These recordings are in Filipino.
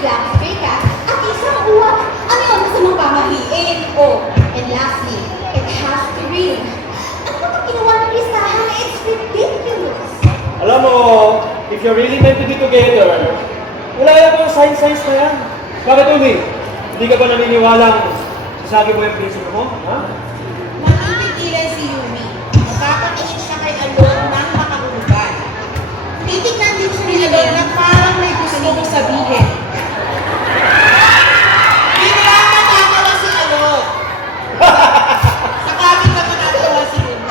black straight cat, at isang uwak. Ano yun? Gusto mong pamahiin? Oh, and lastly, it has to read. Ano ba itong ginawa ng listahan? It's ridiculous. Alam mo, if you're really meant to be together, wala yan mga science na yan. Bakit, Umi? Hindi ka ba naniniwalang sasabi mo yung prinsipyo mo? Ha? Mapipigilan si Yumi. Magpapatingin siya kay Alon ng makahulugan. Titignan din siya ni Alon na parang may gusto mong sabihin. Biglang matatawa si Alon. Sa kapit na matatawa si Yumi.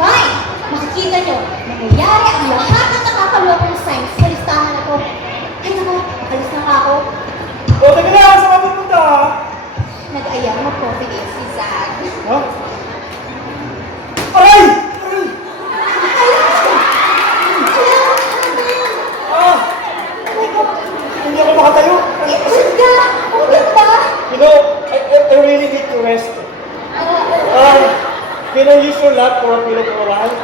Fine! Makikita nyo, nangyayari ang lahat ng nakakalokong signs sa listahan na to. Ay naku, makalis na nga ako. O, teka na! Saan ka pupunta, ha? Nag-ayang mag-coffee si Zag. Ha? Aray! Ah! Hindi ako makatayo. Zag! Okay ba? You know, I really need to rest. Can I use your lap for a pillow for a while?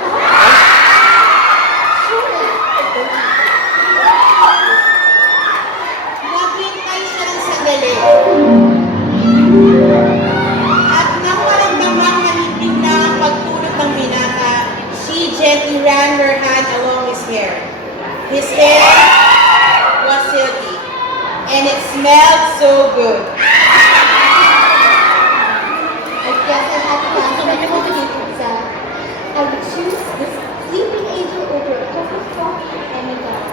Naghintay siya ng sandali. At nang maramdamang nalibig na ang pagtulog ng binata, she gently ran her hand along his hair. His hair was silky, and it smelled so good. I guess I had to answer my coffee, Zag. I would choose this sleeping angel over a cup of coffee any time.